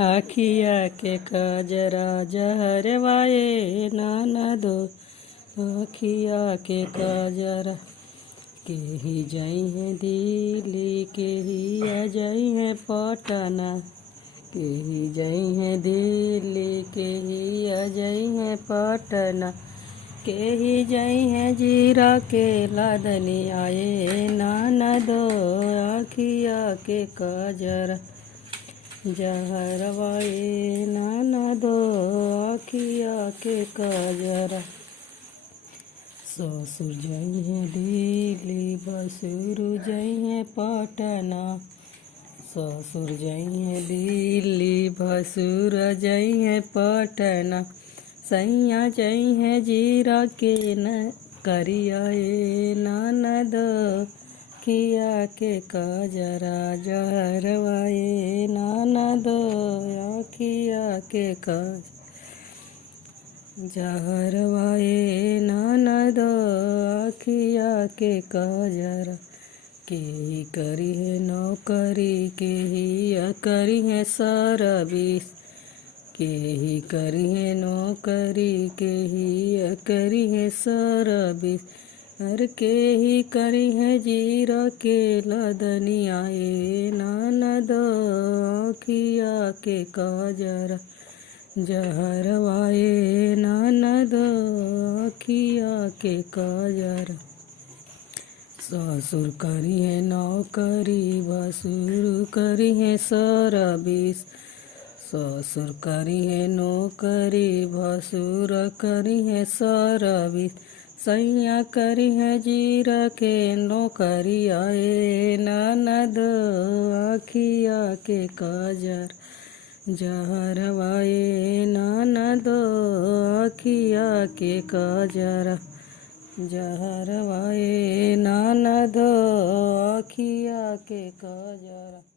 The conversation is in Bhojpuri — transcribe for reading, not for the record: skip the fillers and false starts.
आखिया के कजरा जहरवाए ननदो। आखिया के कजरा के ही जाई है दिल्ली, के ही आ जाई है पटना, के ही जाई है दिल्ली, के ही आ जाई है पटना, के ही जाई है जीरा के लादनी आए ननदो। आखिया के कजरा जहरवाए ननदो। आखिया के कजरा ससुर जाई है दिल्ली, भसुर जाई है पटना, ससुर जाई है दिल्ली, भसुर जाई है पटना, सैया जाई है जीरा के न करियाए ननदो। आखिया के कजरा जहरवाए ननदो। आखिया के कजरा जहरवाए ननदो। आखिया के कजरा के ही करी है नौकरी, के ही करी है सर्विस, के ही करी है नौकरी, के ही करी है सर्विस, हर के ही करी है जीरा के लदनी आए ननदो। आखिया के कजरा जहरवाए ननदो। आखिया के कजरा ससुर करी है नौकरी, भसुर करी है सर्विस, ससुर करी है नौकरी, भसुर करी है सर्विस, सैया करी है जीरा के नौकरी आए ननदो। आखिया के कजरा जहरवाए ननदो। आखिया के कजरा जहरवाए ननदो। आखिया के कजरा।